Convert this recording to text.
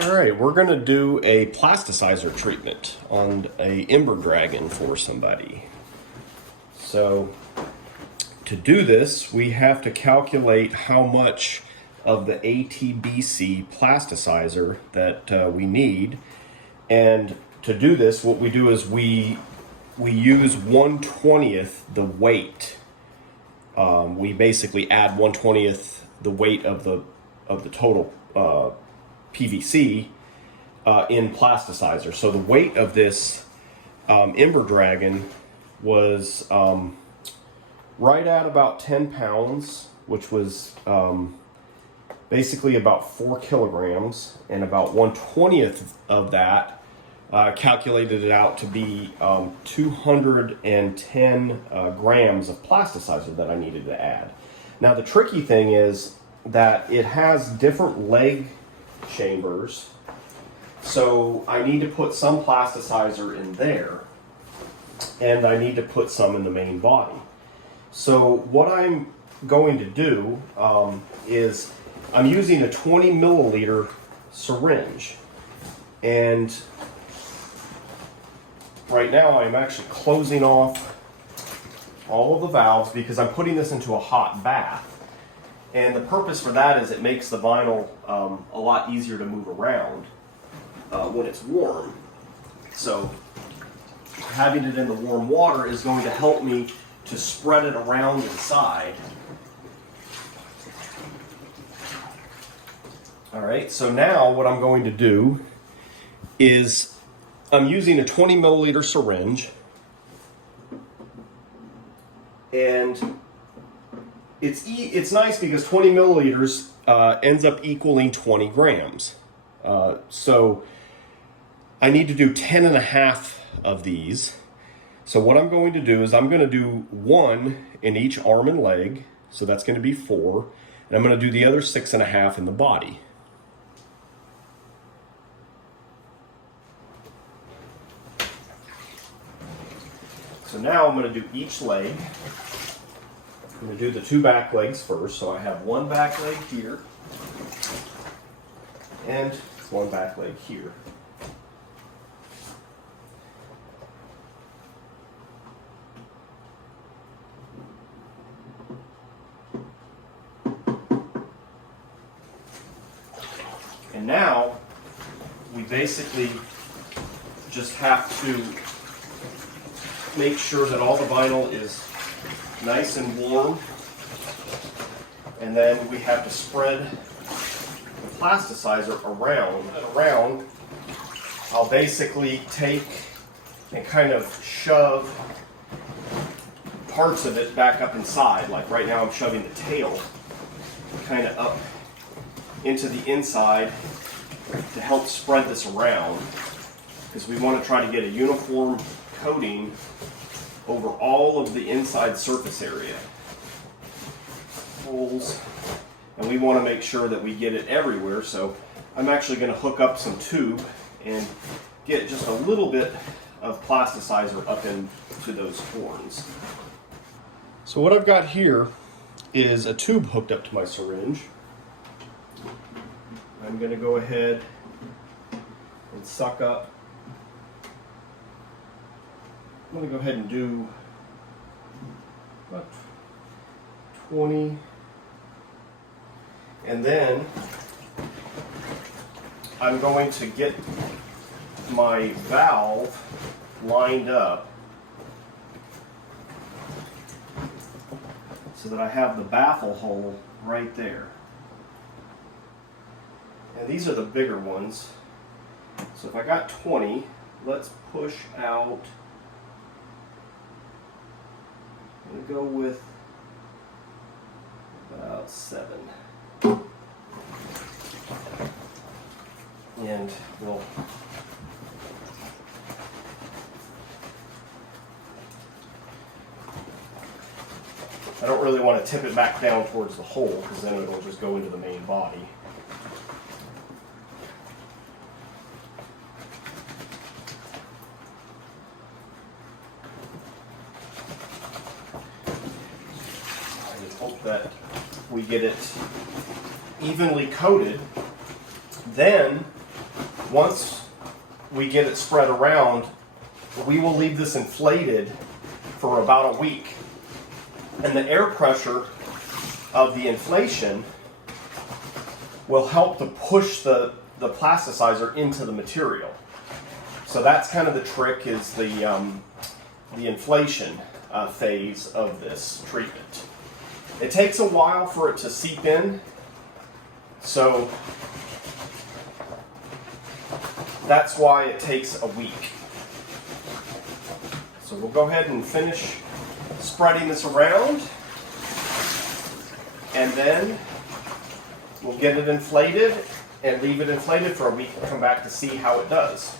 All right, we're going to do a plasticizer treatment on a ember dragon for somebody. So to do this, we have to calculate how much of the ATBC plasticizer that we need. And to do this, what we do is we use 1/20th the weight. We basically add 1/20th the weight of the total PVC in plasticizer. So the weight of this ember dragon was right at about 10 pounds, which was basically about 4 kilograms, and about 1/20th of that calculated it out to be 210 grams of plasticizer that I needed to add. Now the tricky thing is that it has different leg chambers, so I need to put some plasticizer in there, and I need to put some in the main body. So what I'm going to do is I'm using a 20 milliliter syringe, and right now I'm actually closing off all of the valves because I'm putting this into a hot bath. And the purpose for that is it makes the vinyl a lot easier to move around when it's warm. So having it in the warm water is going to help me to spread it around inside. All right, so now what I'm going to do is I'm using a 20 milliliter syringe, and it's nice because 20 milliliters ends up equaling 20 grams. So I need to do 10 and a half of these. So what I'm going to do is I'm going to do 1 in each arm and leg. So that's going to be 4. And I'm going to do the other 6 and a half in the body. So now I'm going to do each leg. I'm going to do the 2 back legs first. So I have 1 back leg here and 1 back leg here. And now we basically just have to make sure that all the vinyl is nice and warm, and then we have to spread the plasticizer around. I'll basically take and kind of shove parts of it back up inside. Like right now I'm shoving the tail kind of up into the inside to help spread this around, because we want to try to get a uniform coating over all of the inside surface area. Holes, and we want to make sure that we get it everywhere. So I'm actually going to hook up some tube and get just a little bit of plasticizer up into those horns. So what I've got here is a tube hooked up to my syringe. I'm going to go ahead and suck up. I'm going to go ahead and do about 20. And then I'm going to get my valve lined up so that I have the baffle hole right there. And these are the bigger ones. So if I got 20, let's push out. I'm going to go with about 7. And we'll I don't really want to tip it back down towards the hole, because then it'll just go into the main body. I just hope that we get it evenly coated. Then Once we get it spread around, we will leave this inflated for about a week. And the air pressure of the inflation will help to push the plasticizer into the material. So that's kind of the trick, is the inflation phase of this treatment. It takes a while for it to seep in, so that's why it takes a week. So we'll go ahead and finish spreading this around, and then we'll get it inflated and leave it inflated for a week and come back to see how it does.